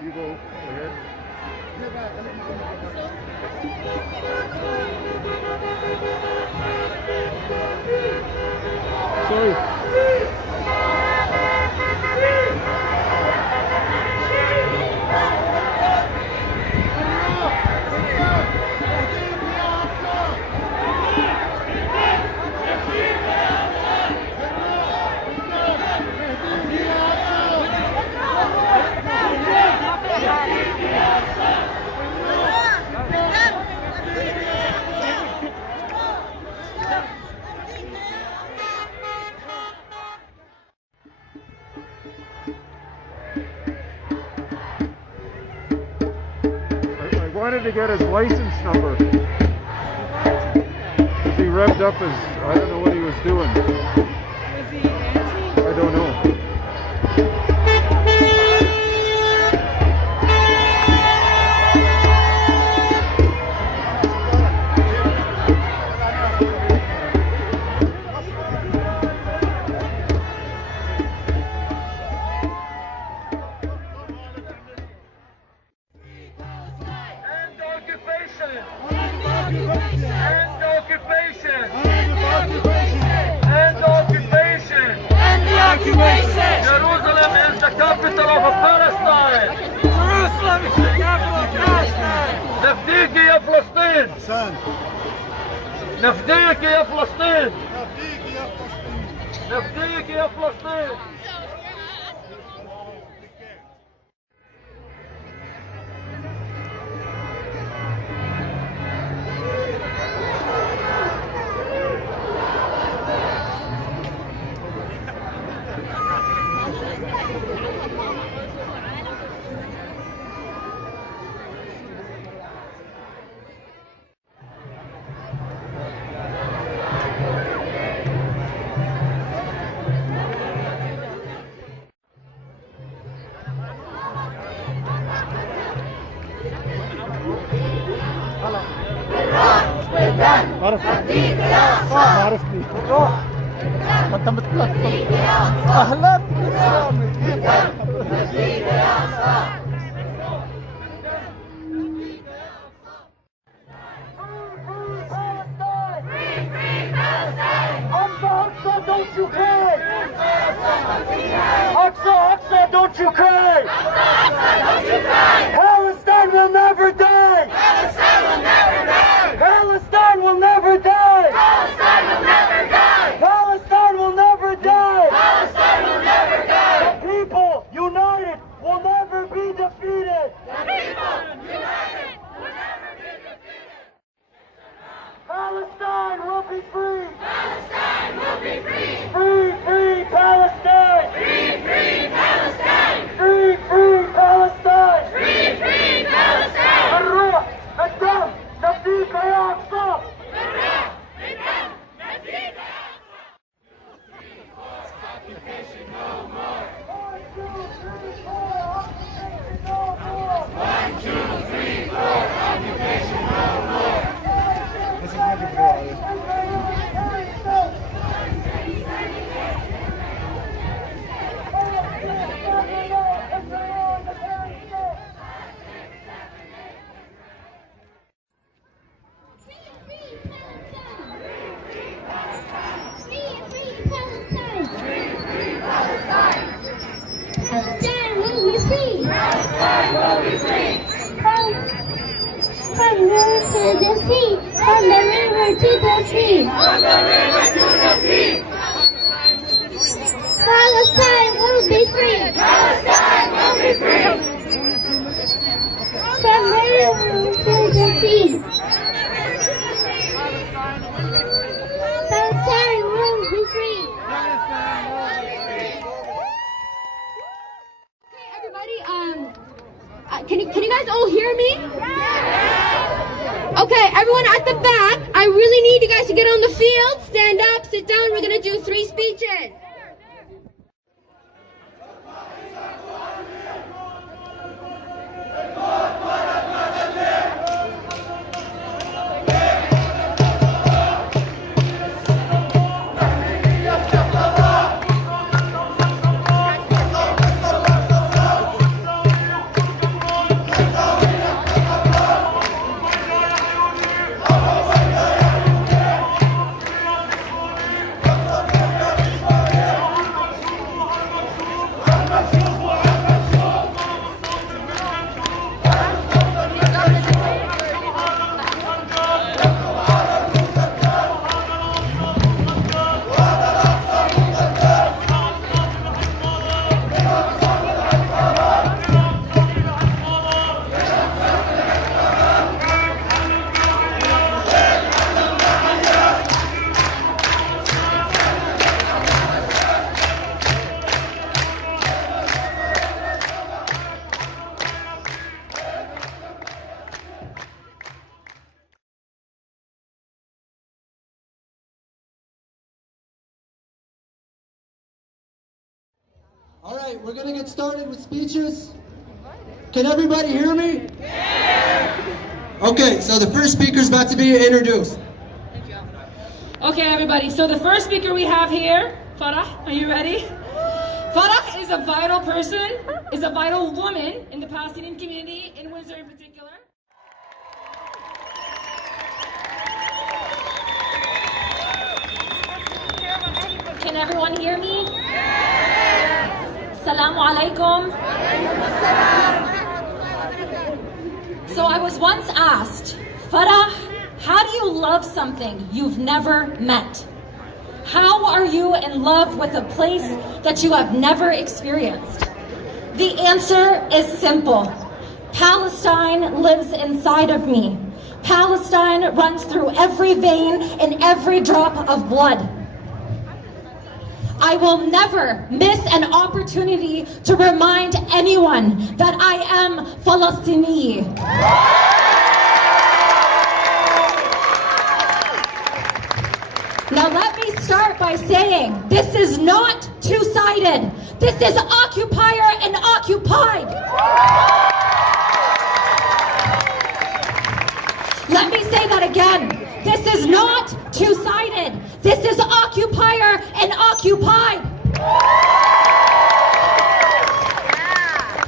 You go ahead. Sorry. I wanted to get his license number. He revved up his, I don't know what he was doing. Was he anti? I don't know. Jerusalem is the capital of Palestine. Jerusalem is the capital of Palestine. نفديك يا فلسطين. نفديك يا فلسطين. نفديك يا فلسطين. عرفني عرفني انت متلخبط اهلا Don't you cry! Aqsa, don't you cry! Palestine will never die! Palestine will never die! Palestine will never die! Palestine will never die! Palestine will never die! Palestine will never die! The people united will never be defeated! The people united will never be defeated! Palestine will be free! Palestine will be free! Free, free Palestine! Free, free Palestine! Free, free Palestine! Free, free Palestine! الروح الدم نفديك يا أقصى! الروح الدم نفديك يا أقصى! Occupation no more! 1, 2, 3, 4! Occupation no more! Palestine will be free. Palestine will be free. From the river to the sea. From the river to the sea. From the river to the sea. From Maryland to the sea. Palestine will be free. Okay, everybody, can you guys all hear me? Okay, everyone at the back, I really need you guys to get on the field, stand up, sit down. We're gonna do 3 speeches. All right, we're going to get started with speeches. Can everybody hear me? Okay, so the first speaker is about to be introduced. Okay, everybody, so the first speaker we have here, Farah, are you ready? Farah is a vital person, is a vital woman in the Palestinian community, in Windsor in particular. Can everyone hear me? Assalamu alaikum. So I was once asked, Farah, how do you love something you've never met? How are you in love with a place that you have never experienced? The answer is simple. Palestine lives inside of me. Palestine runs through every vein and every drop of blood. I will never miss an opportunity to remind anyone that I am Palestinian. Now let me start by saying this is not two-sided. This is occupier and occupied. Let me say that again. This is not two-sided. This is occupier and occupied.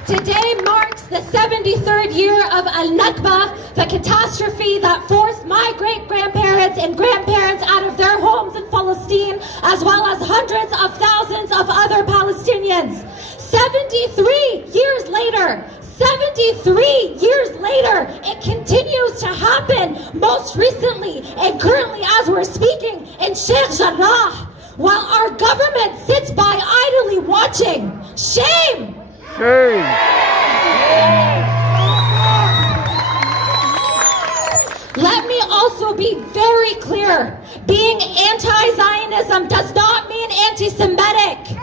Today marks the 73rd year of Al-Nakba, the catastrophe that forced my great-grandparents and grandparents out of their homes in Palestine, as well as hundreds of thousands of other Palestinians. 73 years later, 73 years later, it continues to happen, most recently and currently as we're speaking in Sheikh Jarrah, while our government sits by idly watching. Shame! Shame! Let me also be very clear. Being anti-Zionism does not mean anti-Semitic.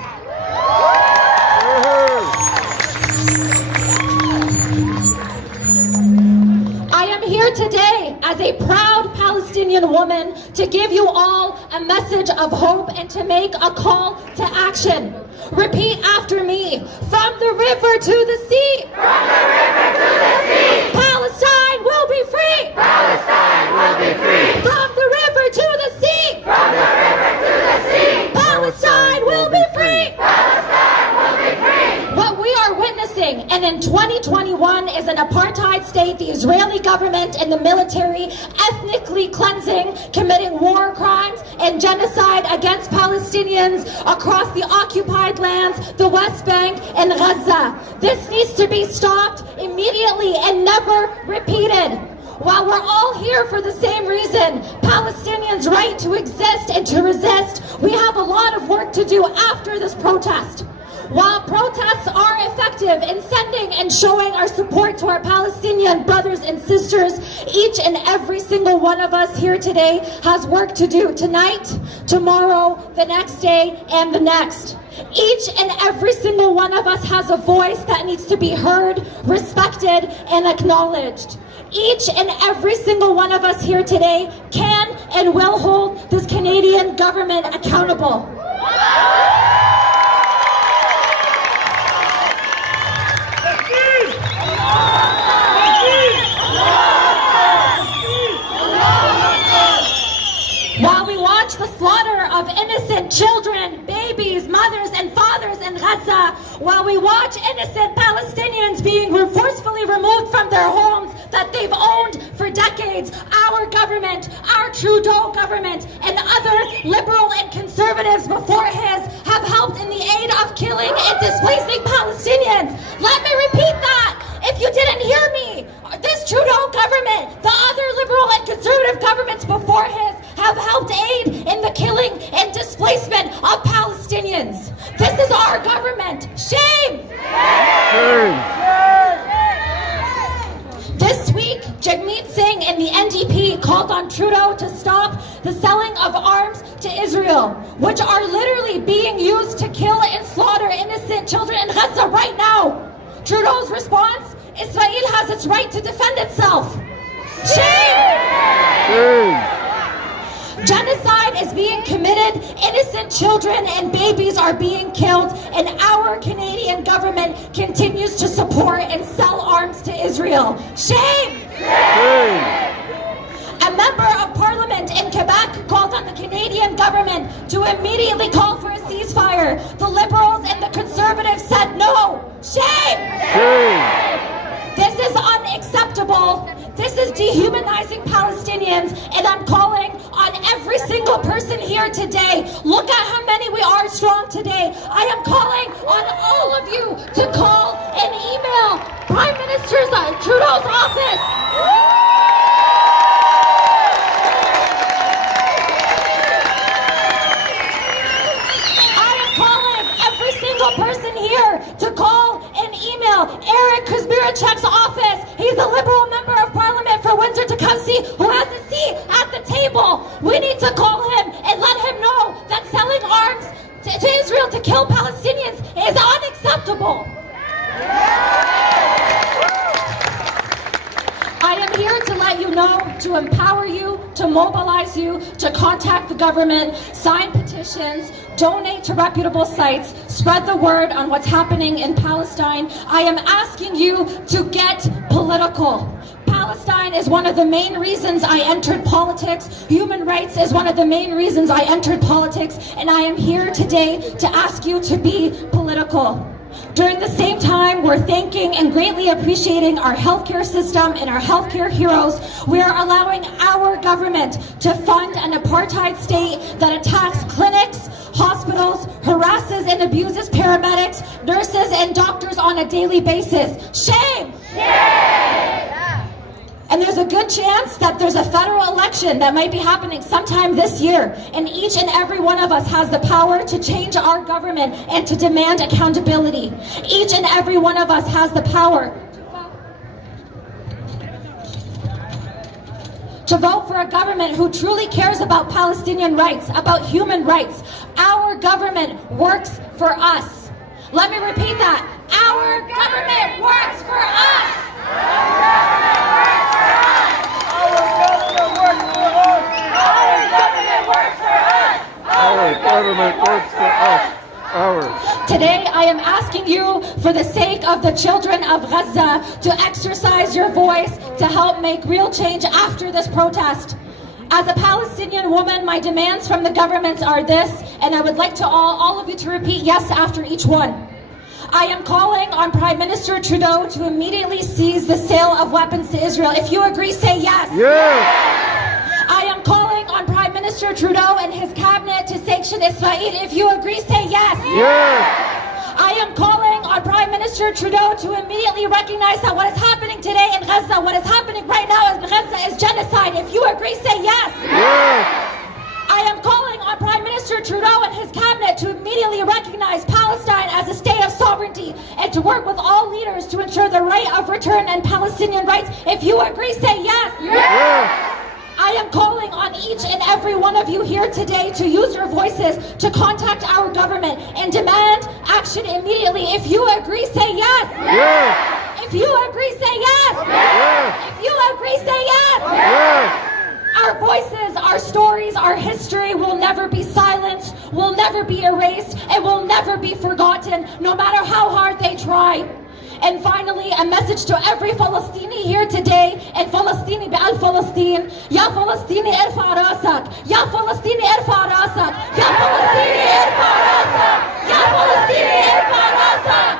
I am here today as a proud Palestinian woman to give you all a message of hope and to make a call to action. Repeat after me. From the river to the sea. From the river to the sea. Palestine will be free. Palestine will be free. From the river to the sea. From the river to the sea. Palestine will be free. Palestine will be free. What we are witnessing, and in 2021, is an apartheid state, the Israeli government and the military ethnically cleansing, committing war crimes and genocide against Palestinians across the occupied lands, the West Bank and Gaza. This needs to be stopped immediately and never repeated. While we're all here for the same reason, Palestinians' right to exist and to resist, we have a lot of work to do after this protest. While protests are effective in sending and showing our support to our Palestinian brothers and sisters, each and every single one of us here today has work to do tonight, tomorrow, the next day, and the next. Each and every single one of us has a voice that needs to be heard, respected, and acknowledged. Each and every single one of us here today can and will hold this Canadian government accountable. While we watch the slaughter of innocent children, babies, mothers, and fathers in Gaza, while we watch innocent Palestinians being forcefully removed from their homes that they've owned for decades, our government, our Trudeau government, and other liberal and conservatives before his have helped in the aid of killing and displacing Palestinians. Let me repeat that. If you didn't hear me, this Trudeau government, the other liberal and conservative governments before his, have helped aid in the killing and displacement of Palestinians. This is our government. Shame! Shame! This week, Jagmeet Singh and the NDP called on Trudeau to stop the selling of arms to Israel, which are literally being used to kill and slaughter innocent children in Gaza right now. Trudeau's response, Israel has its right to defend itself. Shame! Shame! Genocide is being committed, innocent children and babies are being killed, and our Canadian government continues to support and sell arms to Israel. Shame! Shame! A member of Parliament in Quebec called on the Canadian government to immediately call for a ceasefire. The Liberals and the Conservatives said no. Shame! Shame! This is unacceptable. This is dehumanizing Palestinians, and I'm calling on every single person here today. Look at how many we are strong today. I am calling on all of you to call and email Prime Minister Trudeau's office. Person here to call and email Eric Kuzmierczyk's office. He's a Liberal member of Parliament for Windsor-Tecumseh who has a seat at the table. We need to call him and let him know that selling arms to Israel to kill Palestinians is unacceptable. I am here to let you know, to empower you, to mobilize you, to contact the government, sign petitions, donate to reputable sites, spread the word on what's happening in Palestine. I am asking you to get political. Palestine is one of the main reasons I entered politics. Human rights is one of the main reasons I entered politics. And I am here today to ask you to be political. During the same time, we're thanking and greatly appreciating our healthcare system and our healthcare heroes. We are allowing our government to fund an apartheid state that attacks clinics, hospitals, harasses and abuses paramedics, nurses, and doctors on a daily basis. Shame! Shame! And there's a good chance that there's a federal election that might be happening sometime this year. And each and every one of us has the power to change our government and to demand accountability. Each and every one of us has the power to vote for a government who truly cares about Palestinian rights, about human rights. Our government works for us. Let me repeat that. Our government works for us. Our government works for us. Ours. Today, I am asking you, for the sake of the children of Gaza, to exercise your voice to help make real change after this protest. As a Palestinian woman, my demands from the government are this, and I would like to all of you to repeat yes after each one. I am calling on Prime Minister Trudeau to immediately cease the sale of weapons to Israel. If you agree, say yes. Yes. I am calling on Prime Minister Trudeau and his cabinet to sanction Israel. If you agree, say yes. Yes. I am calling on Prime Minister Trudeau to immediately recognize that what is happening today in Gaza, what is happening right now in Gaza is genocide. If you agree, say yes. Yes. I am calling on Prime Minister Trudeau and his cabinet to immediately recognize Palestine as a state of is to ensure the right of return and Palestinian rights. If you agree, say yes. Yes. I am calling on each and every one of you here today to use your voices to contact our government and demand action immediately. If you agree, say yes. Yes. If you agree, say yes. Yes. If you agree, say yes. Yes. Our voices, our stories, our history will never be silenced, will never be erased, and will never be forgotten, no matter how hard they try. And finally, a message to every Palestini here today, and Palestini بقلب فلسطين. يا فلسطيني ارفع راسك. يا فلسطيني ارفع راسك. يا فلسطيني ارفع راسك. يا فلسطيني ارفع راسك.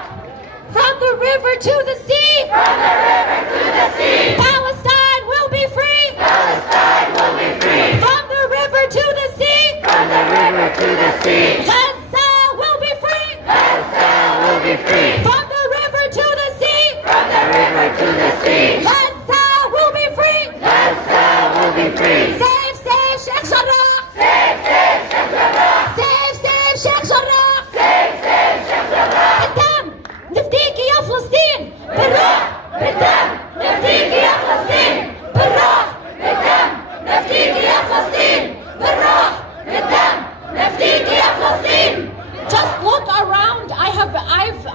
From the river to the sea. From the river to the sea. Palestine will be free. Palestine will be free. From the river to the sea. From the river to the sea. Gaza will be free. Gaza will be free. From the river to the sea. From the river to the sea. Gaza will be free. Gaza will be free. Save, save, Sheikh Jarrah. Save, save, Sheikh Jarrah. Save, save, Sheikh Jarrah. Save, save, Sheikh Jarrah. الدم نفديكي يا فلسطين. بالروح بالدم نفديكي يا فلسطين. بالروح بالدم نفديكي يا فلسطين. بالروح بالدم نفديكي يا فلسطين. Just look around.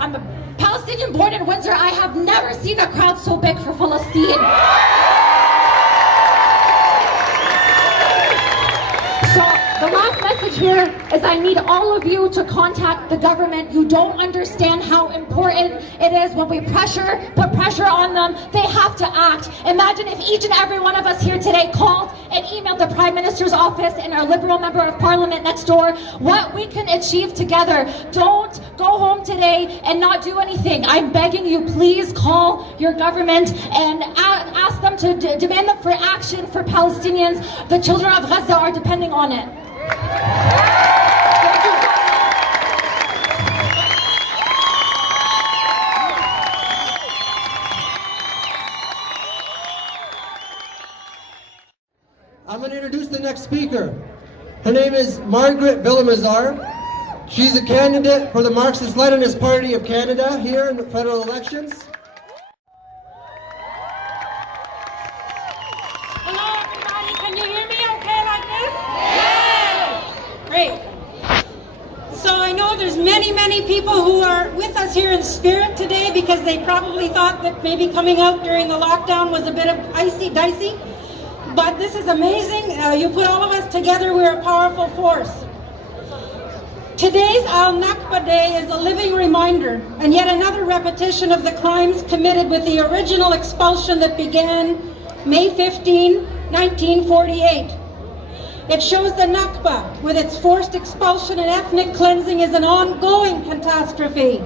I'm a Palestinian born in Windsor. I have never seen a crowd so big for Palestine. So the last message here is I need all of you to contact the government. You don't understand how important it is when we put pressure on them. They have to act. Imagine if each and every one of us here today called and emailed the Prime Minister's office and our Liberal Member of Parliament next door, what we can achieve together. Don't go home today and not do anything. I'm begging you, please call your government and ask them to demand them for action for Palestinians. The children of Gaza are depending on it. Thank you. I'm going to introduce the next speaker. Her name is Margaret Villamazar. She's a candidate for the Marxist-Leninist Party of Canada here in the federal elections. Hello everybody, can you hear me okay like this? Yes! Great. So I know there's many people who are with us here in spirit today because they probably thought that maybe coming out during the lockdown was a bit of dicey. But this is amazing. You put all of us together, we're a powerful force. Today's Al-Nakba Day is a living reminder and yet another repetition of the crimes committed with the original expulsion that began May 15, 1948. It shows the Nakba, with its forced expulsion and ethnic cleansing, is an ongoing catastrophe,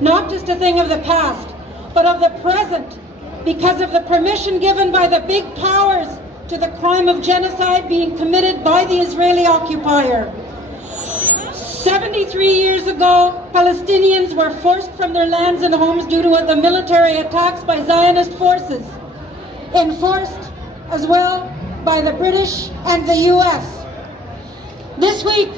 not just a thing of the past, but of the present, because of the permission given by the big powers to the crime of genocide being committed by the Israeli occupier. 73 years ago, Palestinians were forced from their lands and homes due to the military attacks by Zionist forces, enforced as well by the British and the US. This week,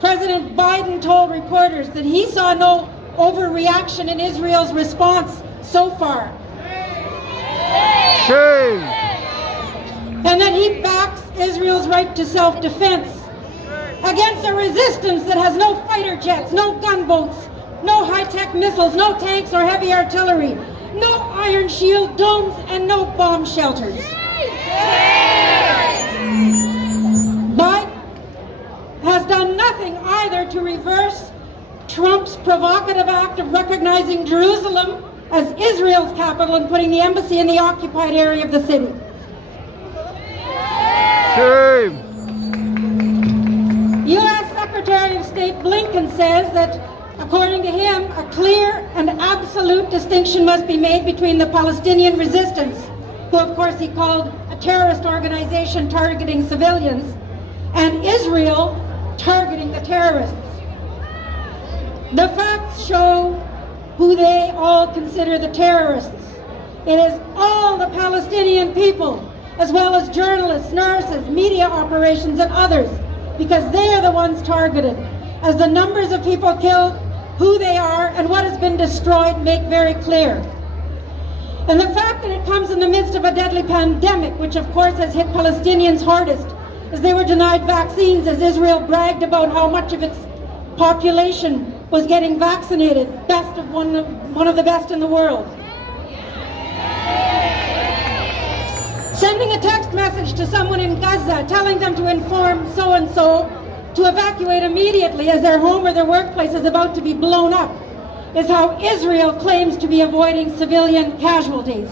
President Biden told reporters that he saw no overreaction in Israel's response so far. Shame. And that he backs Israel's right to self-defense against a resistance that has no fighter jets, no gunboats, no high-tech missiles, no tanks or heavy artillery, no iron shield domes, and no bomb shelters. Biden has done nothing either to reverse Trump's provocative act of recognizing Jerusalem as Israel's capital and putting the embassy in the occupied area of the city. Shame. U.S. Secretary of State Blinken says that, according to him, a clear and absolute distinction must be made between the Palestinian resistance, who of course he called a terrorist organization targeting civilians, and Israel targeting the terrorists. The facts show who they all consider the terrorists. It is all the Palestinian people, as well as journalists, nurses, media operations, and others, because they are the ones targeted, as the numbers of people killed, who they are, and what has been destroyed make very clear. And the fact that it comes in the midst of a deadly pandemic, which of course has hit Palestinians hardest, as they were denied vaccines, as Israel bragged about how much of its population was getting vaccinated, one of the best in the world. Sending a text message to someone in Gaza telling them to inform so-and-so to evacuate immediately as their home or their workplace is about to be blown up is how Israel claims to be avoiding civilian casualties.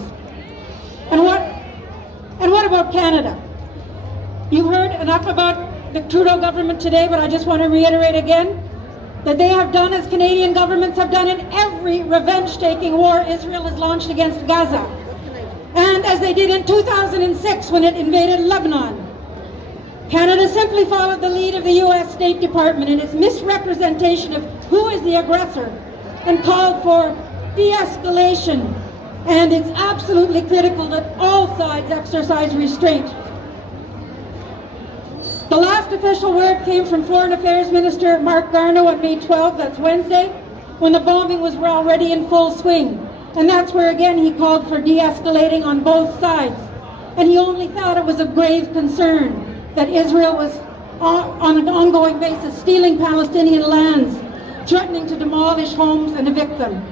And what about Canada? You heard enough about the Trudeau government today, but I just want to reiterate again that they have done as Canadian governments have done in every revenge-taking war Israel has launched against Gaza. And as they did in 2006 when it invaded Lebanon. Canada simply followed the lead of the U.S. State Department in its misrepresentation of who is the aggressor and called for de-escalation. And it's absolutely critical that all sides exercise restraint. The last official word came from Foreign Affairs Minister Mark Garneau on May 12, that's Wednesday, when the bombing was already in full swing. And that's where again he called for de-escalating on both sides. And he only thought it was of grave concern that Israel was on an ongoing basis stealing Palestinian lands, threatening to demolish homes and evict them.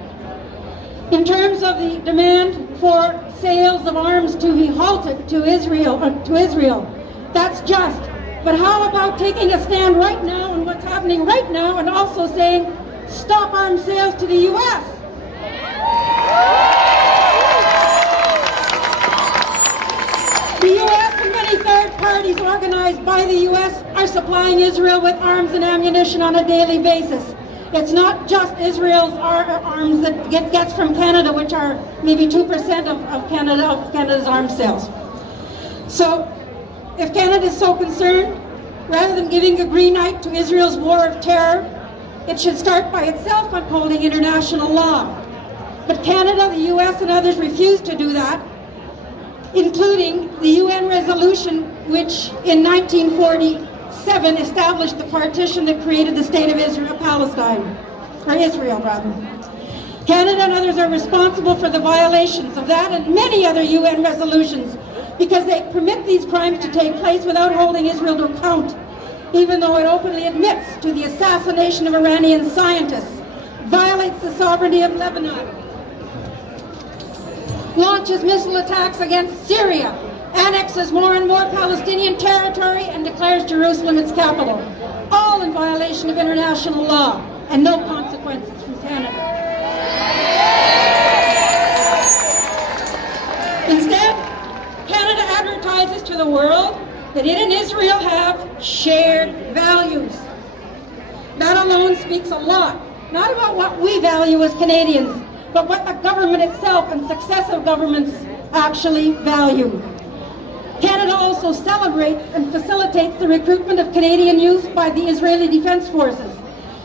In terms of the demand for sales of arms to be halted to Israel, that's just. But how about taking a stand right now on what's happening right now and also saying, stop arms sales to the U.S.? The U.S. and many third parties organized by the U.S. are supplying Israel with arms and ammunition on a daily basis. It's not just Israel's arms that gets from Canada, which are maybe 2% of Canada's arms sales. So, if Canada is so concerned, rather than giving a green light to Israel's war of terror, it should start by itself upholding international law. But Canada, the U.S. and others refuse to do that, including the UN resolution which in 1947 established the partition that created the state of Israel, Israel rather. Canada and others are responsible for the violations of that and many other UN resolutions because they permit these crimes to take place without holding Israel to account, even though it openly admits to the assassination of Iranian scientists, violates the sovereignty of Lebanon, launches missile attacks against Syria, annexes more and more Palestinian territory, and declares Jerusalem its capital, all in violation of international law, and no consequences from Canada. Instead, Canada advertises to the world that it and Israel have shared values. That alone speaks a lot, not about what we value as Canadians, but what the government itself and successive governments actually value. Canada also celebrates and facilitates the recruitment of Canadian youth by the Israeli Defense Forces.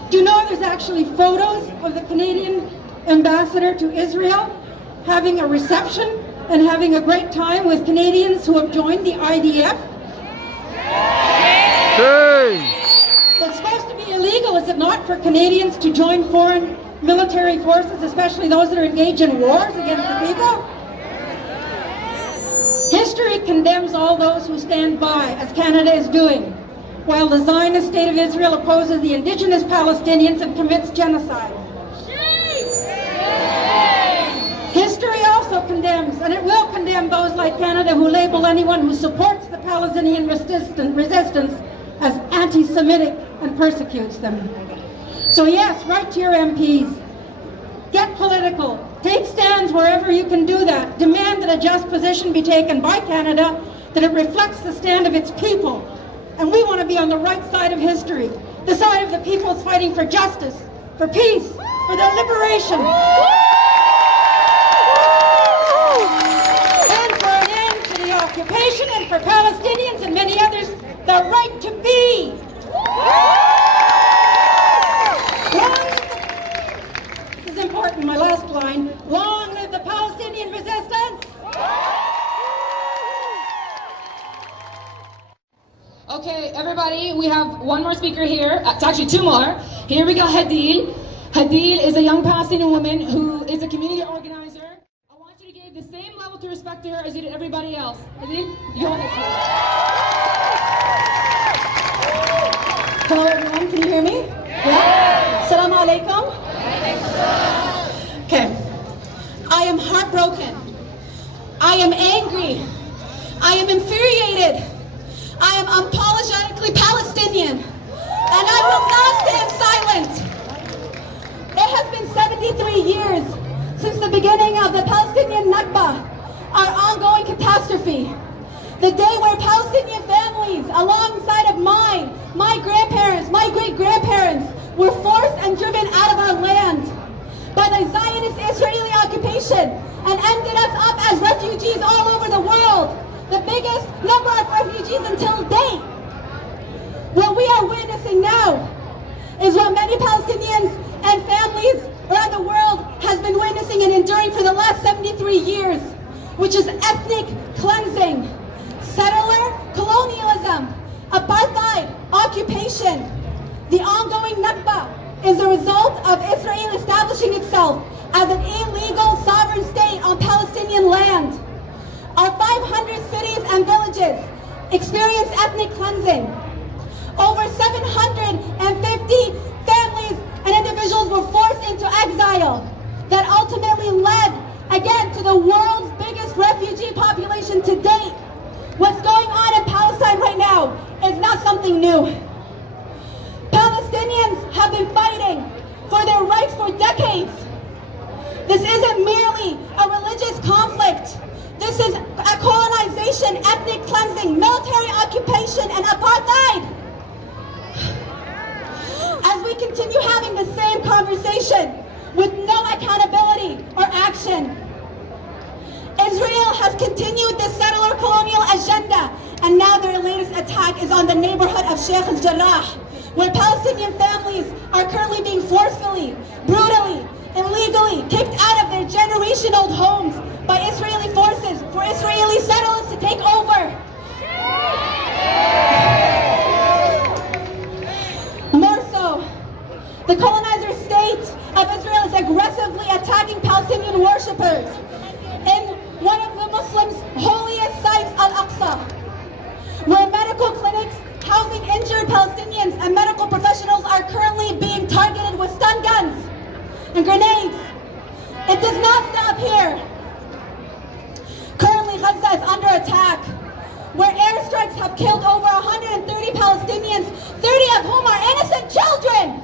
Do you know there's actually photos of the Canadian ambassador to Israel having a reception and having a great time with Canadians who have joined the IDF? It's supposed to be illegal, is it not, for Canadians to join foreign military forces, especially those that are engaged in wars against the people? History condemns all those who stand by, as Canada is doing, while the Zionist state of Israel opposes the indigenous Palestinians and commits genocide. History also condemns, and it will condemn those like Canada who label anyone who supports the Palestinian resistance as anti-Semitic and persecutes them. So yes, write to your MPs. Get political. Take stands wherever you can do that. Demand that a just position be taken by Canada, that it reflects the stand of its people. And we want to be on the right side of history, the side of the peoples fighting for justice, for peace, for their liberation. And for an end to the occupation, and for Palestinians and many others, the right to be. This is important, my last line. Long live the Palestinian resistance! Okay, everybody, we have one more speaker here. It's actually two more. Here we got Hadil. Hadil is a young Palestinian woman who is a community organizer. I want you to give the same respect to her as you did everybody else. Hello everyone, can you hear me? Yeah? Assalamu alaikum. Okay. I am heartbroken. I am angry. I am infuriated. I am unapologetically Palestinian. And I will not stand silent. It has been 73 years since the beginning of the Palestinian Nakba, our ongoing catastrophe. The day where Palestinian families, alongside of mine, my grandparents, my great-grandparents, were forced and driven out of our land by the Zionist Israeli occupation and ended us up as refugees all over the world, the biggest number of refugees until date. What we are witnessing now is what many Palestinians and families around the world has been witnessing and enduring for the last 73 years, which is ethnic cleansing, settler colonialism, apartheid, occupation. The ongoing Nakba is the result of Israel establishing itself as an illegal sovereign state on Palestinian land. Our 500 cities and villages experienced ethnic cleansing. Over 750 families and individuals were forced into exile that ultimately led, again, to the world's biggest refugee population to date. What's going on in Palestine right now is not something new. Palestinians have been fighting for their rights for decades. This isn't merely a religious conflict. This is a colonization, ethnic cleansing, military occupation, and apartheid. As we continue having the same conversation with no accountability or action, Israel has continued this settler colonial agenda, and now their latest attack is on the neighborhood of Sheikh al-Jarrah, where Palestinian families are currently being forcefully, brutally, illegally kicked out of their generation-old homes by Israeli forces for Israeli settlers to take over. More so, the colonizer state of Israel is aggressively attacking Palestinian worshippers in one of the Muslims' holiest sites, Al-Aqsa, where medical clinics housing injured Palestinians and medical professionals are currently being targeted with stun guns and grenades. It does not stop here. Currently, Gaza is under attack, where airstrikes have killed over 130 Palestinians, 30 of whom are innocent children.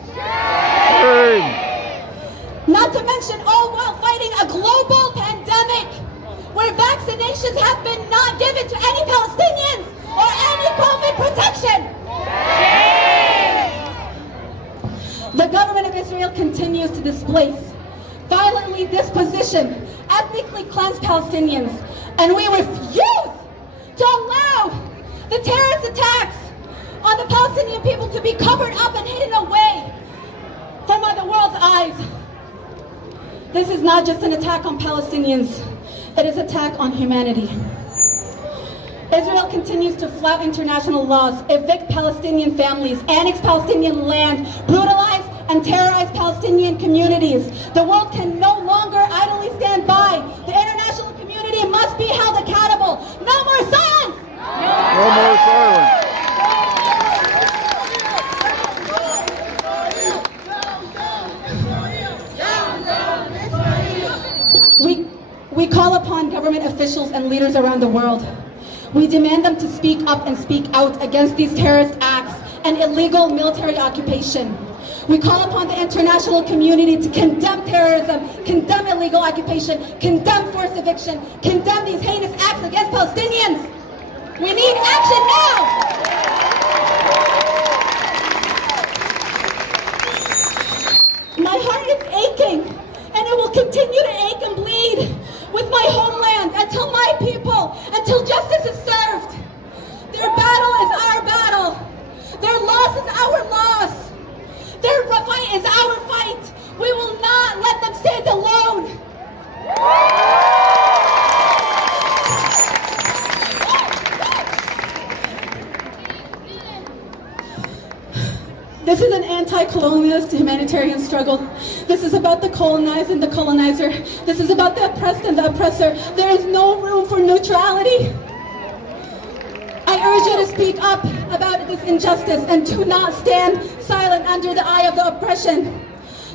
Not to mention all while fighting a global pandemic, where vaccinations have been not given to any Palestinians or any COVID protection. The government of Israel continues to displace, violently disposition, ethnically cleanse Palestinians, and we refuse to allow the terrorist attacks on the Palestinian people to be covered up and hidden away from the world's eyes. This is not just an attack on Palestinians, it is an attack on humanity. Israel continues to flout international laws, evict Palestinian families, annex Palestinian land, brutalize and terrorize Palestinian communities. The world can no longer idly stand by. The international community must be held accountable. No more silence! No more silence. We call upon government officials and leaders around the world. We demand them to speak up and speak out against these terrorist acts and illegal military occupation. We call upon the international community to condemn terrorism, condemn illegal occupation, condemn forced eviction, condemn these heinous acts against Palestinians. We need action now! My heart is aching, and it will continue to ache and bleed with my homeland until my people, until justice is served. Their battle is our battle. Their loss is our loss. Their fight is our fight. We will not let them stand alone. This is an anti-colonialist humanitarian struggle. This is about the colonized and the colonizer. This is about the oppressed and the oppressor. There is no room for neutrality. I urge you to speak up about this injustice and do not stand silent under the eye of the oppression.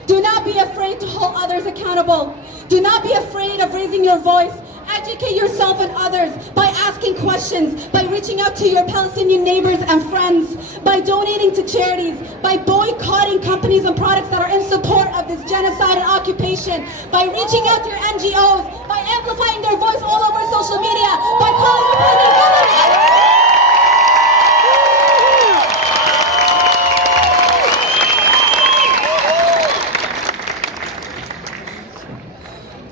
Do not be afraid to hold others accountable. Do not be afraid of raising your voice. Educate yourself and others by asking questions, by reaching out to your Palestinian neighbors and friends, by donating to charities, by boycotting companies and products that are in support of this genocide and occupation, by reaching out to your NGOs, by amplifying their voice all over social media, by calling upon the government.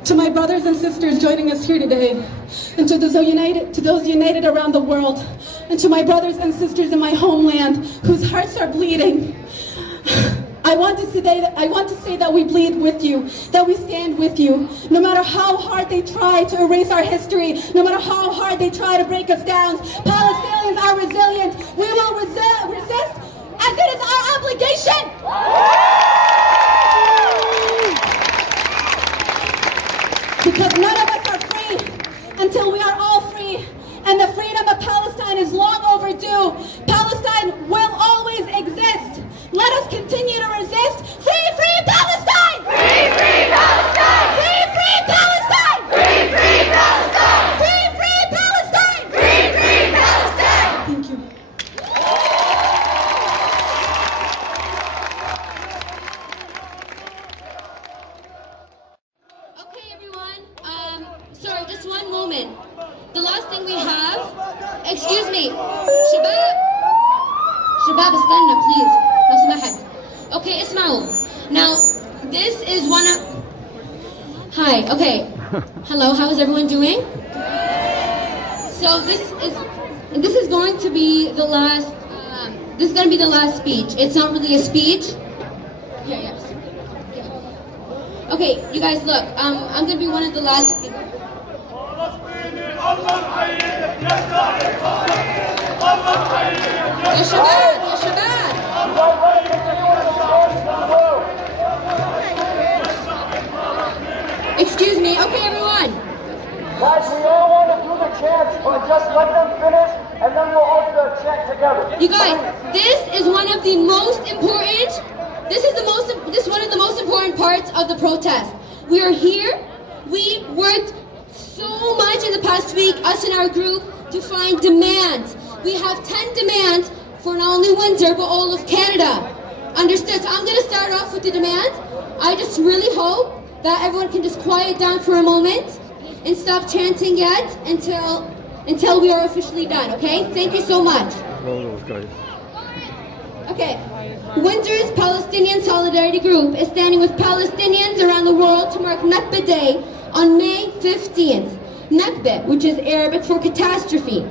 To my brothers and sisters joining us here today, and to those united around the world, and to my brothers and sisters in my homeland whose hearts are bleeding, I want to say that we bleed with you, that we stand with you. No matter how hard they try to erase our history, no matter how hard they try to break us down, Palestinians are resilient. We will resist as it is our obligation. Because none of us are free until we are all free. And the freedom of Palestine is long overdue. Palestine will always exist. Let us continue to resist. Free, free Palestine! Free, free Palestine! Free, free Palestine! Free, free Palestine! Free, free Palestine! Free, free Palestine! Thank you. Okay, everyone. Sorry, just one moment. The last thing we have, excuse me, Shabab, استنى, please. لو سمحت. Okay, اسمعوا. Now, this is one of. Hi. Okay. Hello. How is everyone doing? So this is going to be the last. This is going to be the last speech. It's not really a speech. Yeah. Okay, you guys, look. I'm going to be one of the last speakers. يا شباب يا شباب. Excuse me. Okay, everyone. Guys, we all want to do the chants, but just let them finish, and then we'll all do the chant together. You guys, this is one of the most important. This is one of the most important parts of the protest. We are here. We worked so much in the past week, us in our group, to find demands. We have 10 demands for not only Windsor, but all of Canada. Understood? So I'm going to start off with the demands. I just really hope that everyone can just quiet down for a moment and stop chanting yet until we are officially done, okay? Thank you so much. Okay. Windsor's Palestinian Solidarity Group is standing with Palestinians around the world to mark Nakba Day on May 15th. Nakba, which is Arabic for catastrophe.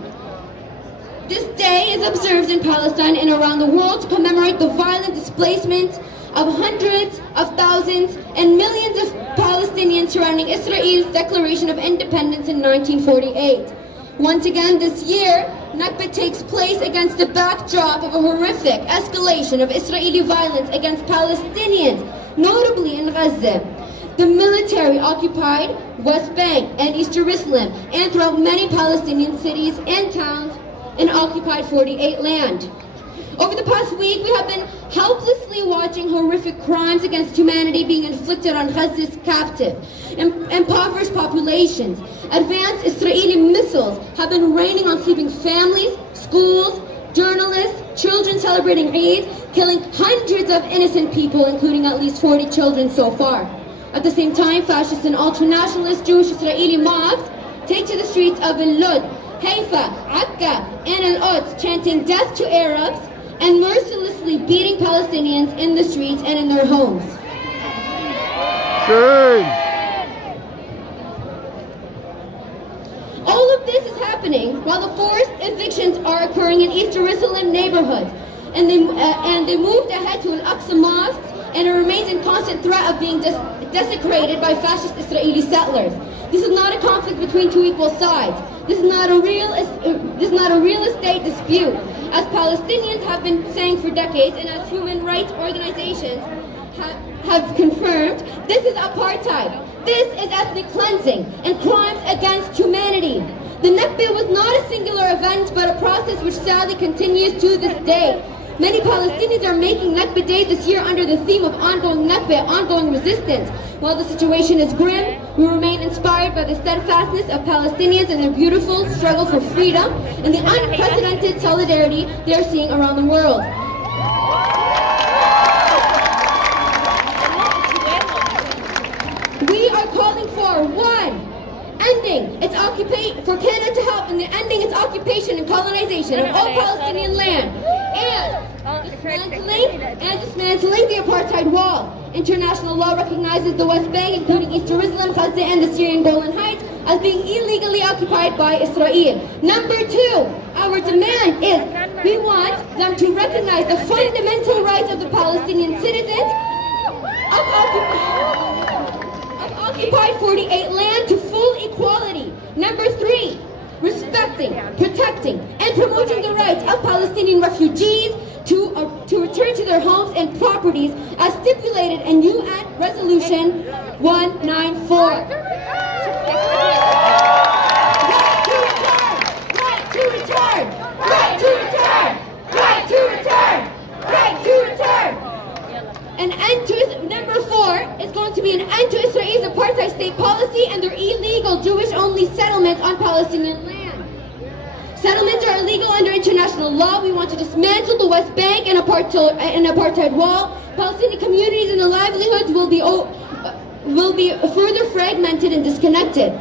This day is observed in Palestine and around the world to commemorate the violent displacement of hundreds of thousands and millions of Palestinians surrounding Israel's declaration of independence in 1948. Once again this year, Nakba takes place against the backdrop of a horrific escalation of Israeli violence against Palestinians, notably in Gaza, the military-occupied West Bank and East Jerusalem, and throughout many Palestinian cities and towns in occupied 48 land. Over the past week, we have been helplessly watching horrific crimes against humanity being inflicted on Gaza's captive, impoverished populations. Advanced Israeli missiles have been raining on sleeping families, schools, journalists, children celebrating Eid, killing hundreds of innocent people, including at least 40 children so far. At the same time, fascist and ultra-nationalist Jewish Israeli mobs take to the streets of Lod, Haifa, Akka, and Al-Quds, chanting death to Arabs and mercilessly beating Palestinians in the streets and in their homes. All of this is happening while the forced evictions are occurring in East Jerusalem neighborhoods, and they moved ahead to Al-Aqsa mosques, and it remains in constant threat of being desecrated by fascist Israeli settlers. This is not a conflict between two equal sides. This is not a real estate dispute. As Palestinians have been saying for decades, and as human rights organizations have confirmed, this is apartheid. This is ethnic cleansing and crimes against humanity. The Nakba was not a singular event, but a process which sadly continues to this day. Many Palestinians are making Nakba Day this year under the theme of ongoing Nakba, ongoing resistance. While the situation is grim, we remain inspired by the steadfastness of Palestinians and their beautiful struggle for freedom and the unprecedented solidarity they are seeing around the world. We are calling for one, ending its occupation, for Canada to help in the ending its occupation and colonization of all Palestinian land, and dismantling the apartheid wall. International law recognizes the West Bank, including East Jerusalem, Gaza, and the Syrian Golan Heights, as being illegally occupied by Israel. Number two, our demand is we want them to recognize the fundamental rights of the Palestinian citizens of occupied 48 land to full equality. Number three, respecting, protecting, and promoting the rights of Palestinian refugees to return to their homes and properties as stipulated in UN Resolution 194. Right to return! Right to return! Right to return! Right to return! Right to return! An end to number four is going to be an end to Israel's apartheid state policy and their illegal Jewish-only settlements on Palestinian land. Settlements are illegal under international law. We want to dismantle the West Bank and apartheid wall. Palestinian communities and their livelihoods will be further fragmented and disconnected.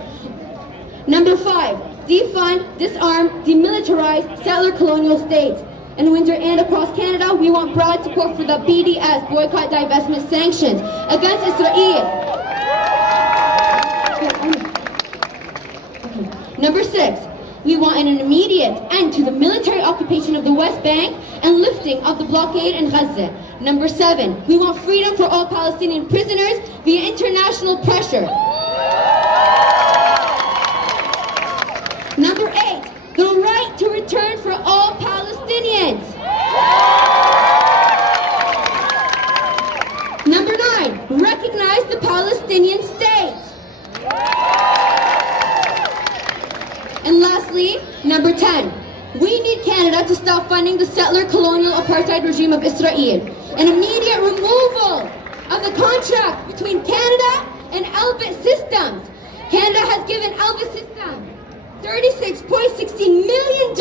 Number five, defund, disarm, demilitarize settler colonial states. In Windsor and across Canada, we want broad support for the BDS, boycott, divestment, sanctions against Israel. Number six, we want an immediate end to the military occupation of the West Bank and lifting of the blockade in Gaza. Number seven, we want freedom for all Palestinian prisoners via international pressure. Number eight, the right to return for all Palestinians. Number nine, recognize the Palestinian state. And lastly, number 10, we need Canada to stop funding the settler colonial apartheid regime of Israel. An immediate removal of the contract between Canada and Elbit Systems. Canada has given Elbit Systems $36.16 million.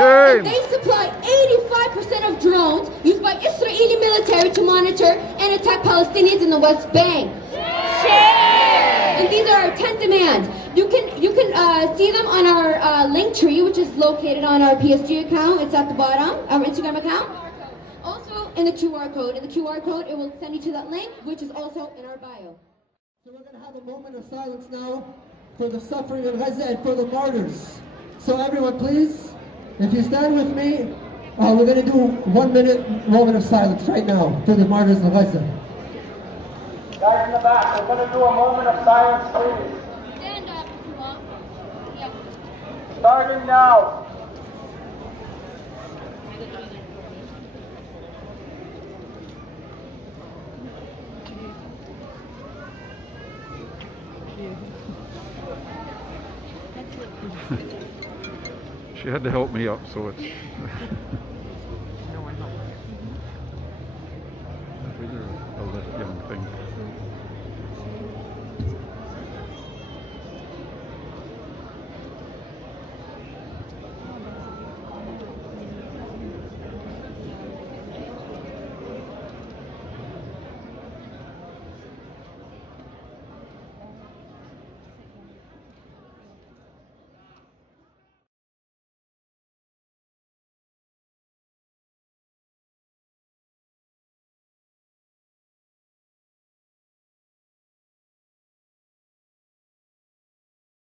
And they supply 85% of drones used by Israeli military to monitor and attack Palestinians in the West Bank. And these are our 10 demands. You can see them on our link tree, which is located on our PSG account. It's at the bottom, our Instagram account. Also in the QR code. In the QR code, it will send you to that link, which is also in our bio. So we're going to have a moment of silence now for the suffering of Gaza and for the martyrs. So everyone, please, if you stand with me, we're going to do 1 minute moment of silence right now for the martyrs of Gaza. Guys in the back, we're going to do a moment of silence, please. Stand up if you want. Yep. Starting now. She had to help me up, so it's